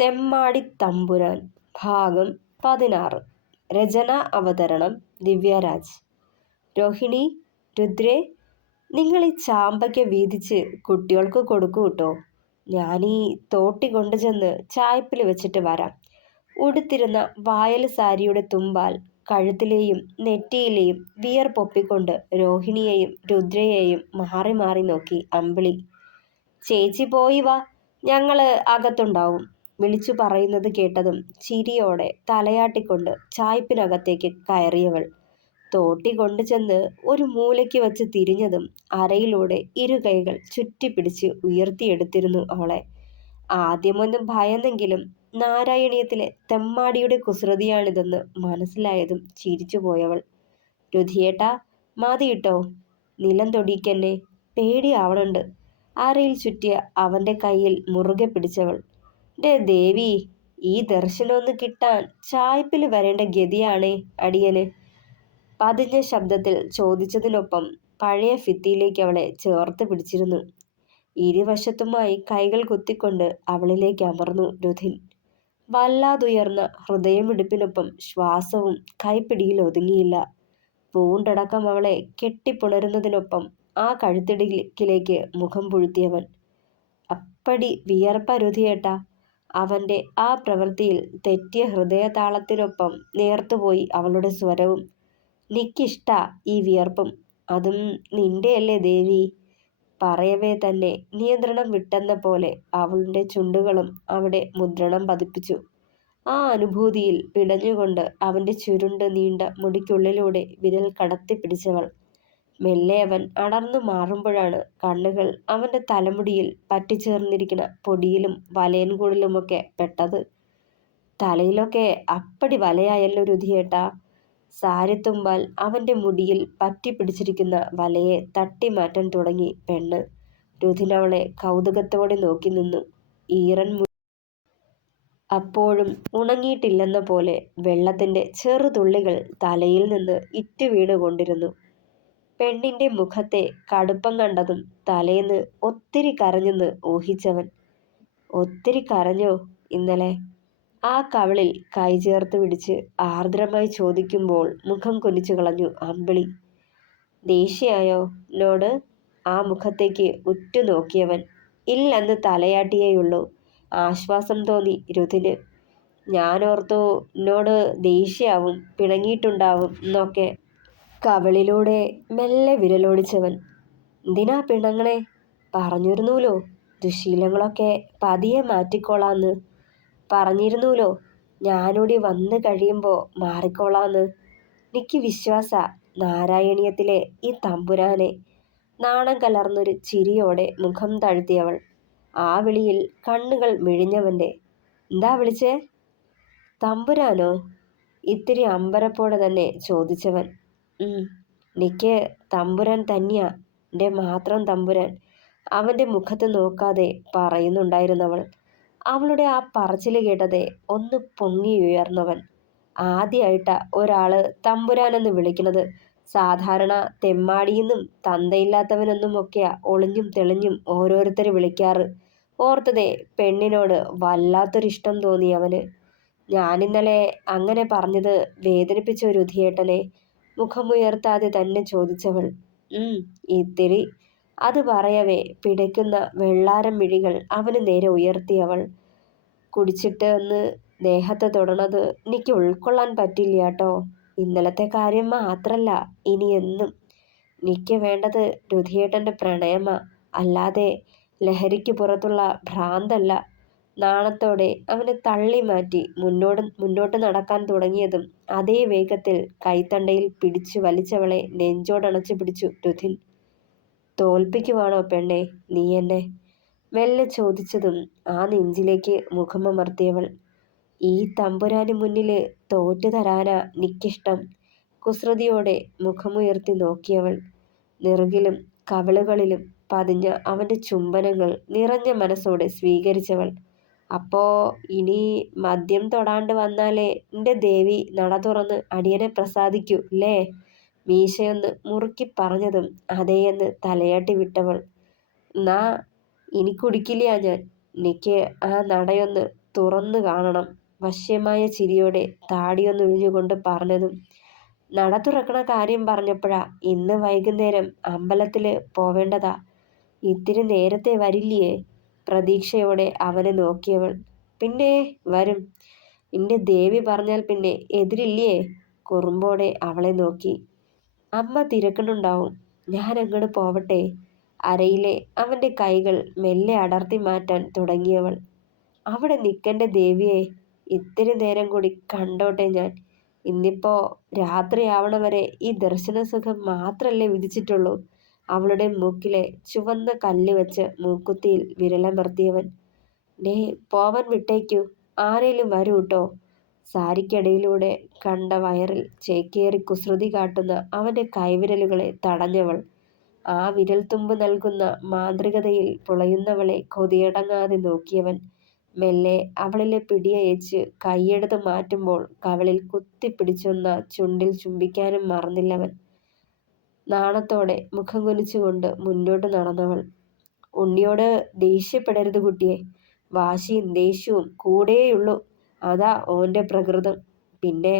തെമ്മാടി തമ്പുരാൻ ഭാഗം 16. രചന അവതരണം ദിവ്യരാജ്. രോഹിണി, രുദ്രേ, നിങ്ങൾ ഈ ചാമ്പയ്ക്ക വീതിച്ച് കുട്ടികൾക്ക് കൊടുക്കൂ കേട്ടോ. ഞാനീ തോട്ടി കൊണ്ടുചെന്ന് ചായപ്പിൽ വെച്ചിട്ട് വരാം. ഉടുത്തിരുന്ന വായൽ സാരിയുടെ തുമ്പാൽ കഴുത്തിലെയും നെറ്റിയിലെയും വിയർപ്പൊപ്പിക്കൊണ്ട് രോഹിണിയെയും രുദ്രയെയും മാറി മാറി നോക്കി അമ്പിളി. ചേച്ചി പോയി വാ, ഞങ്ങള് അകത്തുണ്ടാവും. വിളിച്ചു പറയുന്നത് കേട്ടതും ചിരിയോടെ തലയാട്ടിക്കൊണ്ട് ചായ്പിനകത്തേക്ക് കയറിയവൾ തോട്ടി കൊണ്ടുചെന്ന് ഒരു മൂലയ്ക്ക് വച്ച് തിരിഞ്ഞതും അരയിലൂടെ ഇരുകൈകൾ ചുറ്റിപ്പിടിച്ച് ഉയർത്തിയെടുത്തിരുന്നു അവളെ. ആദ്യമൊന്നും ഭയന്നെങ്കിലും നാരായണീയത്തിലെ തെമ്മാടിയുടെ കുസൃതിയാണിതെന്ന് മനസ്സിലായതും ചിരിച്ചുപോയവൾ. രുധിയേട്ടാ, മതിയിട്ടോ, നിലം തൊടിയിക്കെന്നെ, പേടിയാവണുണ്ട്. അരയിൽ ചുറ്റിയ അവൻ്റെ കയ്യിൽ മുറുകെ പിടിച്ചവൾ. ഡേ ദേവി, ഈ ദർശനമൊന്ന് കിട്ടാൻ ചായ്പിൽ വരേണ്ട ഗതിയാണേ അടിയന്, പതിഞ്ഞ ശബ്ദത്തിൽ ചോദിച്ചതിനൊപ്പം പഴയ ഭിത്തിയിലേക്ക് അവളെ ചേർത്ത് പിടിച്ചിരുന്നു. ഇരുവശത്തുമായി കൈകൾ കുത്തിക്കൊണ്ട് അവളിലേക്ക് അമർന്നു രുധിൻ. വല്ലാതുയർന്ന ഹൃദയമിടിപ്പിനൊപ്പം ശ്വാസവും കൈപ്പിടിയിൽ ഒതുങ്ങിയില്ല. പൂണ്ടടക്കം അവളെ കെട്ടിപ്പുണരുന്നതിനൊപ്പം ആ കഴുത്തിടുക്കിലേക്ക് മുഖം പുഴുത്തിയവൻ. അപ്പടി വിയർപ്പ രുധിയേട്ടാ. അവൻ്റെ ആ പ്രവൃത്തിയിൽ തെറ്റിയ ഹൃദയതാളത്തിനൊപ്പം നേർത്തുപോയി അവളുടെ സ്വരവും. നിക്കിഷ്ടാ ഈ വിയർപ്പും, അതും നിന്റെയല്ലേ ദേവി. പറയവേ തന്നെ നിയന്ത്രണം വിട്ടെന്ന പോലെ അവളുടെ ചുണ്ടുകളും അവിടെ മുദ്രണം പതിപ്പിച്ചു. ആ അനുഭൂതിയിൽ പിടഞ്ഞുകൊണ്ട് അവൻ്റെ ചുരുണ്ട് നീണ്ട മുടിക്കുള്ളിലൂടെ വിരൽ കടത്തി പിടിച്ചവൾ. മെല്ലെ അവൻ അടർന്നു മാറുമ്പോഴാണ് കണ്ണുകൾ അവൻ്റെ തലമുടിയിൽ പറ്റിച്ചേർന്നിരിക്കുന്ന പൊടിയിലും വലയൻകൂടിലുമൊക്കെ പെട്ടത്. തലയിലൊക്കെ അപ്പടി വലയായല്ലോ രുധിയേട്ടാ. സാരിത്തുമ്പാൽ അവൻ്റെ മുടിയിൽ പറ്റിപ്പിടിച്ചിരിക്കുന്ന വലയെ തട്ടിമാറ്റാൻ തുടങ്ങി പെണ്ണ്. രുധിനവളെ കൗതുകത്തോടെ നോക്കി നിന്നു. ഈറൻ അപ്പോഴും ഉണങ്ങിയിട്ടില്ലെന്ന പോലെ വെള്ളത്തിൻ്റെ ചെറുതുള്ളികൾ തലയിൽ നിന്ന് ഇറ്റുവീണുകൊണ്ടിരുന്നു. പെണ്ണിൻ്റെ മുഖത്തെ കടുപ്പം കണ്ടതും തലേന്ന് ഒത്തിരി കരഞ്ഞെന്ന് ഊഹിച്ചവൻ. ഒത്തിരി കരഞ്ഞോ ഇന്നലെ? ആ കവിളിൽ കൈ ചേർത്ത് പിടിച്ച് ആർദ്രമായി ചോദിക്കുമ്പോൾ മുഖം കുനിച്ചു കളഞ്ഞു അമ്പിളി. ദേഷ്യായോ എന്നോട്? ആ മുഖത്തേക്ക് ഉറ്റുനോക്കിയവൻ. ഇല്ലെന്ന് തലയാട്ടിയേയുള്ളൂ. ആശ്വാസം തോന്നി രുധിന്. ഞാനോർത്തു എന്നോട് ദേഷ്യാവും, പിണങ്ങിയിട്ടുണ്ടാവും എന്നൊക്കെ. കവിളിലൂടെ മെല്ലെ വിരലോടിച്ചവൻ. എന്തിനാ പിണങ്ങണേ? പറഞ്ഞിരുന്നൂലോ ദുശീലങ്ങളൊക്കെ പതിയെ മാറ്റിക്കോളാന്ന്. പറഞ്ഞിരുന്നൂലോ ഞാനൂടി വന്ന് കഴിയുമ്പോൾ മാറിക്കോളാന്ന്. എനിക്ക് വിശ്വാസ നാരായണീയത്തിലെ ഈ തമ്പുരാനെ. നാണം കലർന്നൊരു ചിരിയോടെ മുഖം താഴ്ത്തിയവൾ. ആ വിളിയിൽ കണ്ണുകൾ മിഴിഞ്ഞവൻ്റെ. എന്താ വിളിച്ചേ? തമ്പുരാനോ? ഇത്തിരി അമ്പരപ്പോടെ തന്നെ ചോദിച്ചവൻ. എനിക്ക് തമ്പുരാൻ തന്നെയാ, എൻ്റെ മാത്രം തമ്പുരാൻ. അവൻ്റെ മുഖത്ത് നോക്കാതെ പറയുന്നുണ്ടായിരുന്നവൾ. അവളുടെ ആ പറച്ചിൽ കേട്ടതെ ഒന്ന് പൊങ്ങിയുയർന്നവൻ. ആദ്യമായിട്ടാ ഒരാള് തമ്പുരാനെന്ന് വിളിക്കുന്നത്. സാധാരണ തെമ്മാടിയെന്നും തന്തയില്ലാത്തവനെന്നുമൊക്കെയാ ഒളിഞ്ഞും തെളിഞ്ഞും ഓരോരുത്തർ വിളിക്കാറ്. ഓർത്തതേ പെണ്ണിനോട് വല്ലാത്തൊരിഷ്ടം തോന്നി അവന്. ഞാനിന്നലെ അങ്ങനെ പറഞ്ഞത് വേദനിപ്പിച്ചോ രുധിയേട്ടനെ? മുഖമുയർത്താതെ തന്നെ ചോദിച്ചവൾ. ഇത്തിരി. അത് പറയവേ പിടയ്ക്കുന്ന വെള്ളാരം മിഴികൾ അവന് നേരെ ഉയർത്തിയവൾ. കുടിച്ചിട്ട് ഒന്ന് ദേഹത്ത് തൊടണത് എനിക്ക് ഉൾക്കൊള്ളാൻ പറ്റില്ല കേട്ടോ. ഇന്നലത്തെ കാര്യം മാത്രല്ല, ഇനി എന്നും. എനിക്ക് വേണ്ടത് രുധിയേട്ടൻ്റെ പ്രണയമാ, അല്ലാതെ ലഹരിക്ക് പുറത്തുള്ള ഭ്രാന്തല്ല. നാണത്തോടെ അവനെ തള്ളി മാറ്റി മുന്നോട്ട് നടക്കാൻ തുടങ്ങിയതും അതേ വേഗത്തിൽ കൈത്തണ്ടയിൽ പിടിച്ചു വലിച്ചവളെ നെഞ്ചോടണച്ചു പിടിച്ചു രുധിൻ. തോൽപ്പിക്കുവാണോ പെണ്ണെ നീ എന്നെ? മെല്ലെ ചോദിച്ചതും ആ നെഞ്ചിലേക്ക് മുഖമമർത്തിയവൾ. ഈ തമ്പുരാന് മുന്നിൽ തോറ്റു തരാനാ എനിക്കിഷ്ടം. കുസൃതിയോടെ മുഖമുയർത്തി നോക്കിയവൾ. നെറുകിലും കവിളുകളിലും പതിഞ്ഞ അവൻ്റെ ചുംബനങ്ങൾ നിറഞ്ഞ മനസ്സോടെ സ്വീകരിച്ചവൾ. അപ്പോ ഇനി മദ്യം തൊടാണ്ട് വന്നാലേ എൻ്റെ ദേവി നട തുറന്ന് അടിയനെ പ്രസാദിക്കൂ അല്ലേ? മീശയൊന്ന് മുറുക്കി പറഞ്ഞതും അതേയെന്ന് തലയാട്ടി വിട്ടവൾ. എന്നാ ഇനി കുടിക്കില്ല ഞാൻ. എനിക്ക് ആ നടയൊന്ന് തുറന്നു കാണണം. വശ്യമായ ചിരിയോടെ താടിയൊന്നുഴിഞ്ഞുകൊണ്ട് പറഞ്ഞതും നട തുറക്കണ കാര്യം പറഞ്ഞപ്പോഴാ. ഇന്ന് വൈകുന്നേരം അമ്പലത്തില് പോവേണ്ടതാ. ഇത്തിരി നേരത്തെ വരില്ലേ? പ്രതീക്ഷയോടെ അവനെ നോക്കിയവൾ. പിന്നെ വരും. നിന്റെ ദേവി പറഞ്ഞാൽ പിന്നെ എതിരില്ലേ? കുറുമ്പോടെ അവളെ നോക്കി. അമ്മ തിരക്കണുണ്ടാവും. ഞാൻ അങ്ങോട്ട് പോവട്ടെ? അരയിലെ അവൻ്റെ കൈകൾ മെല്ലെ അടർത്തി മാറ്റാൻ തുടങ്ങിയവൾ. അവിടെ നിൽക്കൻ്റെ ദേവിയെ, ഇത്തിരി നേരം കൂടി കണ്ടോട്ടെ ഞാൻ. ഇന്നിപ്പോ രാത്രിയാവണ വരെ ഈ ദർശനസുഖം മാത്രല്ലേ വിധിച്ചിട്ടുള്ളൂ. അവളുടെ മൂക്കിലെ ചുവന്ന കല്ല് വെച്ച് മൂക്കുത്തിയിൽ വിരലമർത്തിയവൻ. ഡേ, പോവാൻ വിട്ടേക്കൂ. ആരേലും വരൂ കേട്ടോ. സാരിക്കടിയിലൂടെ കണ്ട വയറിൽ ചേക്കേറി കുസൃതി കാട്ടുന്ന അവൻ്റെ കൈവിരലുകളെ തടഞ്ഞവൾ. ആ വിരൽത്തുമ്പ് നൽകുന്ന മാന്ത്രികതയിൽ പുളയുന്നവളെ കൊതിയടങ്ങാതെ നോക്കിയവൻ മെല്ലെ അവളിലെ പിടിയയച്ച് കൈയെടുത്ത് മാറ്റുമ്പോൾ കവളിൽ കുത്തിപ്പിടിച്ചൊന്ന ചുണ്ടിൽ ചുംബിക്കാനും മറന്നില്ലവൻ. നാണത്തോടെ മുഖം കുനിച്ചുകൊണ്ട് മുന്നോട്ട് നടന്നവൾ. ഉണ്ണിയോട് ദേഷ്യപ്പെടരുത് കുട്ടിയെ. വാശിയും ദേഷ്യവും കൂടെയുള്ളൂ. അതാ ഓൻ്റെ പ്രകൃതം. പിന്നെ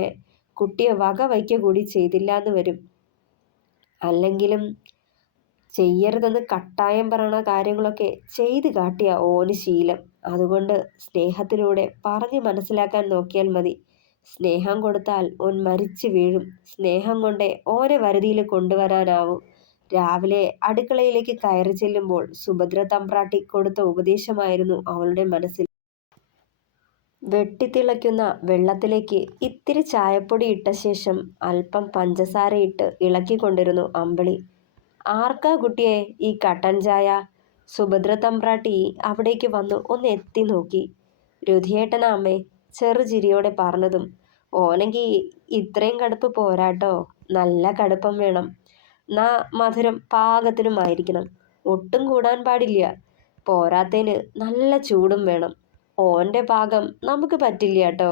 കുട്ടിയെ വക വയ്ക്ക കൂടി ചെയ്തില്ലാന്ന് വരും. അല്ലെങ്കിലും ചെയ്യരുതെന്ന് കട്ടായം പറയണ കാര്യങ്ങളൊക്കെ ചെയ്ത് കാട്ടിയ ഓന് ശീലം. അതുകൊണ്ട് സ്നേഹത്തിലൂടെ പറഞ്ഞു മനസ്സിലാക്കാൻ നോക്കിയാൽ മതി. സ്നേഹം കൊടുത്താൽ ഓൻ മരിച്ചു വീഴും. സ്നേഹം കൊണ്ടേ ഓനെ വരുതിയിൽ കൊണ്ടുവരാനാവൂ. രാവിലെ അടുക്കളയിലേക്ക് കയറി ചെല്ലുമ്പോൾ സുഭദ്ര തമ്പ്രാട്ടി കൊടുത്ത ഉപദേശമായിരുന്നു അവളുടെ മനസ്സിൽ. വെട്ടിത്തിളയ്ക്കുന്ന വെള്ളത്തിലേക്ക് ഇത്തിരി ചായപ്പൊടി ഇട്ട ശേഷം അല്പം പഞ്ചസാരയിട്ട് ഇളക്കിക്കൊണ്ടിരുന്നു അമ്പിളി. ആർക്കാ കുട്ടിയെ ഈ കട്ടൻ ചായ? സുഭദ്ര തമ്പ്രാട്ടി അവിടേക്ക് വന്നു ഒന്ന് എത്തി നോക്കി. രുധിയേട്ടനാ അമ്മേ, ചെറുചിരിയോടെ പറഞ്ഞതും. ഓനെങ്കി ഇത്രയും കടുപ്പ് പോരാട്ടോ. നല്ല കടുപ്പം വേണം. നാ മധുരം പാകത്തിനുമായിരിക്കണം. ഒട്ടും കൂടാൻ പാടില്ല. പോരാത്തേന് നല്ല ചൂടും വേണം. ഓൻ്റെ പാകം നമുക്ക് പറ്റില്ല കേട്ടോ,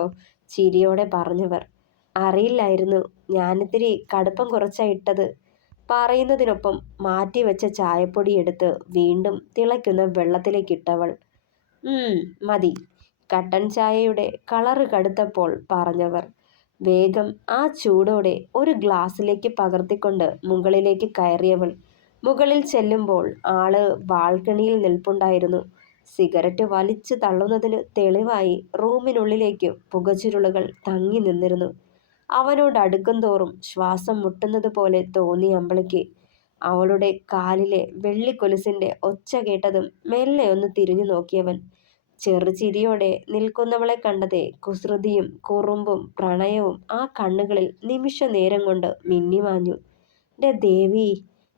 ചിരിയോടെ പറഞ്ഞവർ. അറിയില്ലായിരുന്നു. ഞാനിത്തിരി കടുപ്പം കുറച്ചാ ഇട്ടത്. പറയുന്നതിനൊപ്പം മാറ്റിവെച്ച ചായപ്പൊടി എടുത്ത് വീണ്ടും തിളയ്ക്കുന്ന വെള്ളത്തിലേക്കിട്ടവൾ. മതി. കട്ടൻ ചായയുടെ കളറ് കടുത്തപ്പോൾ പറഞ്ഞവർ. വേഗം ആ ചൂടോടെ ഒരു ഗ്ലാസ്സിലേക്ക് പകർത്തിക്കൊണ്ട് മുകളിലേക്ക് കയറിയവൾ. മുകളിൽ ചെല്ലുമ്പോൾ ആള് ബാൽക്കണിയിൽ നിൽപ്പുണ്ടായിരുന്നു. സിഗരറ്റ് വലിച്ചു തള്ളുന്നതിന് തെളിവായി റൂമിനുള്ളിലേക്ക് പുകച്ചുരുളുകൾ തങ്ങി നിന്നിരുന്നു. അവനോട് അടുക്കും തോറും ശ്വാസം മുട്ടുന്നത് പോലെ തോന്നി അമ്പിളിക്ക്. അവളുടെ കാലിലെ വെള്ളിക്കൊലുസിൻ്റെ ഒച്ച കേട്ടതും മെല്ലെ ഒന്ന് തിരിഞ്ഞു നോക്കിയവൻ. ചെറുചിരിയോടെ നിൽക്കുന്നവളെ കണ്ടതേ കുസൃതിയും കുറുമ്പും പ്രണയവും ആ കണ്ണുകളിൽ നിമിഷ നേരം കൊണ്ട് മിന്നിമാഞ്ഞു. എൻ്റെ ദേവി,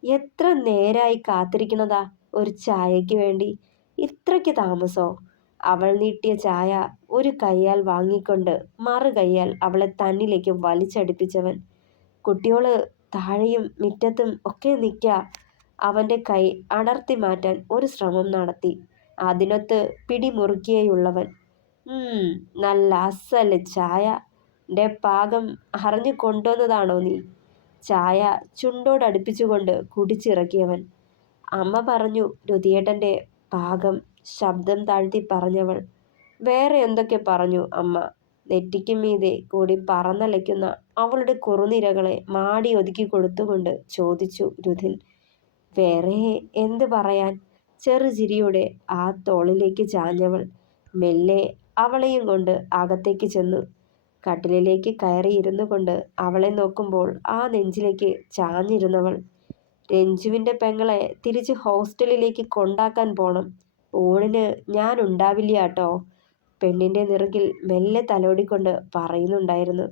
എത്ര നേരായി കാത്തിരിക്കണതാ ഒരു ചായയ്ക്ക് വേണ്ടി. ഇത്രയ്ക്ക് താമസോ? അവൾ നീട്ടിയ ചായ ഒരു കൈയാൽ വാങ്ങിക്കൊണ്ട് മറു കൈയാൽ അവളെ തന്നിലേക്ക് വലിച്ചടിപ്പിച്ചവൻ. കുട്ടിയോള് താഴെയും മുറ്റത്തും ഒക്കെ നിൽക്ക. അവൻ്റെ കൈ അടർത്തി മാറ്റാൻ ഒരു ശ്രമം നടത്തി. അതിനൊത്ത് പിടിമുറുക്കിയുള്ളവൻ. നല്ല അസല് ചായ. ൻ്റെ പാകം അറിഞ്ഞു കൊണ്ടുവന്നതാണോ നീ? ചായ ചുണ്ടോടടുപ്പിച്ചുകൊണ്ട് കുടിച്ചിറക്കിയവൻ. അമ്മ പറഞ്ഞു രുധിയേട്ടൻ്റെ പാകം, ശബ്ദം താഴ്ത്തി പറഞ്ഞവൾ. വേറെ എന്തൊക്കെ പറഞ്ഞു അമ്മ? നെറ്റിക്ക് മീതെ കൂടി പറന്നലയ്ക്കുന്ന അവളുടെ കുറുനിരകളെ മാടി ഒതുക്കി കൊടുത്തുകൊണ്ട് ചോദിച്ചു രുധിൻ. വേറെ എന്ത് പറയാൻ? ചെറുചിരിയുടെ ആ തോളിലേക്ക് ചാഞ്ഞവൾ മെല്ലെ അവളെയും കൊണ്ട് അകത്തേക്ക് ചെന്നു. കട്ടിലിലേക്ക് കയറി ഇരുന്നു കൊണ്ട് അവളെ നോക്കുമ്പോൾ ആ നെഞ്ചിലേക്ക് ചാഞ്ഞിരുന്നവൾ. രഞ്ജുവിൻ്റെ പെങ്ങളെ തിരിച്ച് ഹോസ്റ്റലിലേക്ക് കൊണ്ടാക്കാൻ പോണം. ഊണിന് ഞാൻ ഉണ്ടാവില്ല കേട്ടോ. പെണ്ണിൻ്റെ നിറുകിൽ മെല്ലെ തലോടിക്കൊണ്ട് പറയുന്നുണ്ടായിരുന്നു.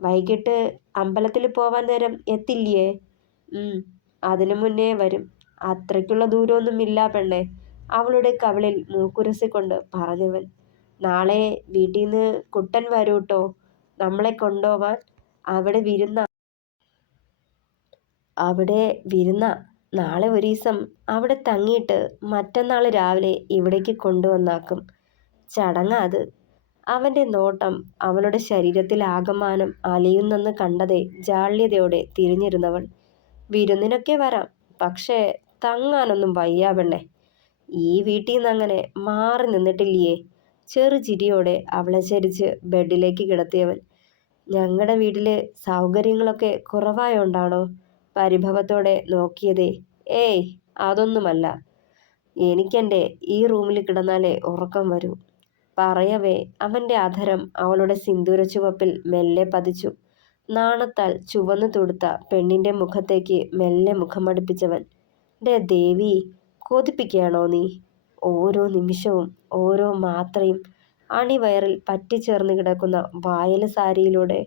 വൈകിട്ട് അമ്പലത്തിൽ പോവാൻ നേരം എത്തില്ലേ? അതിനു മുന്നേ വരും. അത്രയ്ക്കുള്ള ദൂരമൊന്നുമില്ല പെണ്ണെ, അവളുടെ കവിളിൽ മൂക്കുരസിക്കൊണ്ട് പറഞ്ഞവൻ. നാളെ വീട്ടിൽ നിന്ന് കുട്ടൻ വരൂട്ടോ നമ്മളെ കൊണ്ടുപോവാൻ. അവിടെ വിരുന്ന. നാളെ ഒരീസം അവിടെ തങ്ങിയിട്ട് മറ്റന്നാൾ രാവിലെ ഇവിടേക്ക് കൊണ്ടുവന്നാക്കും. ചടങ്ങാ അത്. അവൻ്റെ നോട്ടം അവളുടെ ശരീരത്തിൽ ആകമാനം അലയുന്നെന്ന് കണ്ടതേ ജാള്യതയോടെ തിരിഞ്ഞിരുന്നവൾ. വിരുന്നിനൊക്കെ വരാം, പക്ഷേ തങ്ങാനൊന്നും വയ്യ പെണ്ണെ. ഈ വീട്ടിൽ നിന്ന് അങ്ങനെ മാറി നിന്നിട്ടില്ലേ? ചെറുചിരിയോടെ അവളെ ചരിച്ച് ബെഡിലേക്ക് കിടത്തിയവൻ. ഞങ്ങളുടെ വീട്ടിലെ സൗകര്യങ്ങളൊക്കെ കുറവായോണ്ടാണോ? പരിഭവത്തോടെ നോക്കിയതേ. ഏയ്, അതൊന്നുമല്ല. എനിക്കെൻ്റെ ഈ റൂമിൽ കിടന്നാലേ ഉറക്കം വരൂ. പറയവേ അവൻ്റെ അധരം അവളുടെ സിന്ദൂര ചുവപ്പിൽ മെല്ലെ പതിച്ചു. നാണത്താൽ ചുവന്നു തുടുത്ത പെണ്ണിൻ്റെ മുഖത്തേക്ക് മെല്ലെ മുഖമടുപ്പിച്ചവൻ. ഡേ ദേവി, കൊതിപ്പിക്കുകയാണോ നീ? ഓരോ നിമിഷവും ഓരോ മാത്രയും അണിവയറിൽ പറ്റിച്ചേർന്ന് കിടക്കുന്ന വായല സാരിയിലൂടെ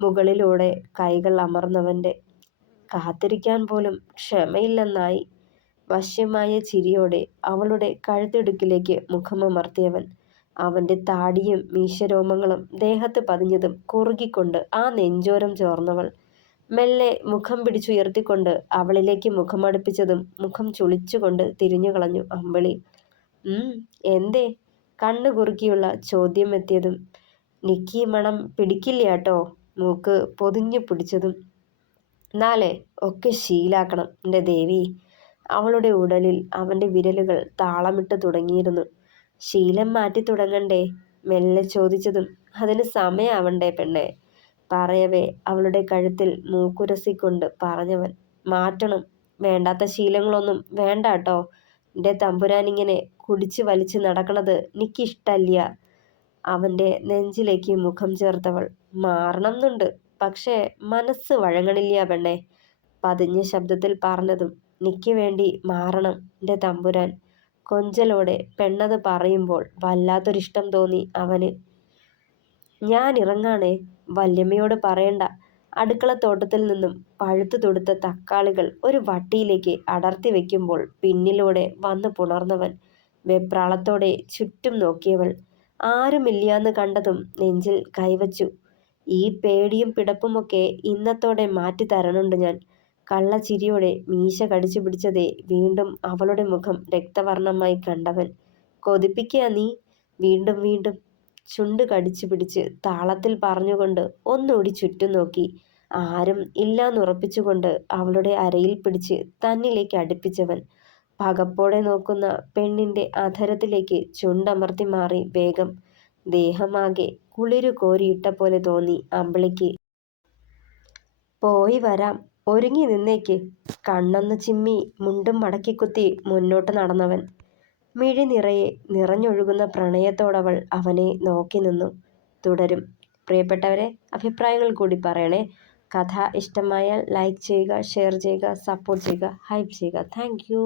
മുകളിലൂടെ കൈകൾ അമർന്നവൻ്റെ. കാത്തിരിക്കാൻ പോലും ക്ഷമയില്ലെന്നായി. വശ്യമായ ചിരിയോടെ അവളുടെ കഴുത്തിടുക്കിലേക്ക് മുഖമമർത്തിയവൻ. അവൻ്റെ താടിയും മീശരോമങ്ങളും ദേഹത്ത് പതിഞ്ഞതും കുറുകിക്കൊണ്ട് ആ നെഞ്ചോരം ചോർന്നവൾ. മെല്ലെ മുഖം പിടിച്ചുയർത്തിക്കൊണ്ട് അവളിലേക്ക് മുഖമടുപ്പിച്ചതും മുഖം ചുളിച്ചുകൊണ്ട് തിരിഞ്ഞു കളഞ്ഞു അമ്പിളി. എന്തേ? കണ്ണു കുറുക്കിയുള്ള ചോദ്യം എത്തിയതും. നിക്കി മണം പിടിക്കില്ലാട്ടോ. മൂക്ക് പൊതിഞ്ഞു പിടിച്ചതും. നാളെ ഒക്കെ ശീലാക്കണം എൻ്റെ ദേവി. അവളുടെ ഉടലിൽ അവൻ്റെ വിരലുകൾ താളമിട്ട് തുടങ്ങിയിരുന്നു. ശീലം മാറ്റി തുടങ്ങണ്ടേ? മെല്ലെ ചോദിച്ചതും. അതിന് സമയാവണ്ടേ പെണ്ണെ? പറയവേ അവളുടെ കഴുത്തിൽ മൂക്കുരസിക്കൊണ്ട് പറഞ്ഞവൻ. മാറ്റണം. വേണ്ടാത്ത ശീലങ്ങളൊന്നും വേണ്ടാട്ടോ. എൻ്റെ തമ്പുരാനിങ്ങനെ കുടിച്ച് വലിച്ച് നടക്കണത് എനിക്കിഷ്ടല്ല. അവൻ്റെ നെഞ്ചിലേക്ക് മുഖം ചേർത്തവൾ. മാറണം എന്നുണ്ട്, പക്ഷേ മനസ്സ് വഴങ്ങണില്ല പെണ്ണെ. പതിഞ്ഞ ശബ്ദത്തിൽ പറഞ്ഞതും. നിക്ക് വേണ്ടി മാറണം എൻ്റെ തമ്പുരാൻ. കൊഞ്ചലോടെ പെണ്ണത് പറയുമ്പോൾ വല്ലാത്തൊരിഷ്ടം തോന്നി അവന്. ഞാൻ ഇറങ്ങാണേ. വല്യമ്മയോട് പറയണ്ട. അടുക്കളത്തോട്ടത്തിൽ നിന്നും പഴുത്തു തൊടുത്ത തക്കാളികൾ ഒരു വട്ടിയിലേക്ക് അടർത്തി വെക്കുമ്പോൾ പിന്നിലൂടെ വന്ന് പുണർന്നവൻ. വെപ്രാളത്തോടെ ചുറ്റും നോക്കിയവൾ. ആരുമില്ലാന്ന് കണ്ടതും നെഞ്ചിൽ കൈവച്ചു. ഈ പേടിയും പിടപ്പുമൊക്കെ ഇന്നത്തോടെ മാറ്റി തരണുണ്ട് ഞാൻ. കള്ളച്ചിരിയോടെ മീശ കടിച്ചു പിടിച്ചതേ വീണ്ടും അവളുടെ മുഖം രക്തവർണ്ണമായി കണ്ടവൻ. കൊതിപ്പിക്കുക നീ? വീണ്ടും വീണ്ടും ചുണ്ട് കടിച്ചു പിടിച്ച് താളത്തിൽ പറഞ്ഞുകൊണ്ട് ഒന്നുകൂടി ചുറ്റും നോക്കി. ആരും ഇല്ലാന്നുറപ്പിച്ചുകൊണ്ട് അവളുടെ അരയിൽ പിടിച്ച് തന്നിലേക്ക് അടുപ്പിച്ചവൻ. പകപ്പോടെ നോക്കുന്ന പെണ്ണിൻ്റെ അധരത്തിലേക്ക് ചുണ്ടമർത്തി മാറി വേഗം. ദേഹമാകെ കുളിരു കോരിയിട്ട പോലെ തോന്നി അമ്പിളിക്ക്. പോയി വരാം, ഒരുങ്ങി നിന്നേക്ക്. കണ്ണൊന്ന് ചിമ്മി മുണ്ടും മടക്കിക്കുത്തി മുന്നോട്ട് നടന്നവൻ. മിഴി നിറയെ നിറഞ്ഞൊഴുകുന്ന പ്രണയത്തോടവൾ അവനെ നോക്കി നിന്നു. തുടരും. പ്രിയപ്പെട്ടവരെ, അഭിപ്രായങ്ങൾ കൂടി പറയണേ. കഥ ഇഷ്ടമായാൽ ലൈക്ക് ചെയ്യുക, ഷെയർ ചെയ്യുക, സപ്പോർട്ട് ചെയ്യുക, ഹൈപ്പ് ചെയ്യുക. Thank you.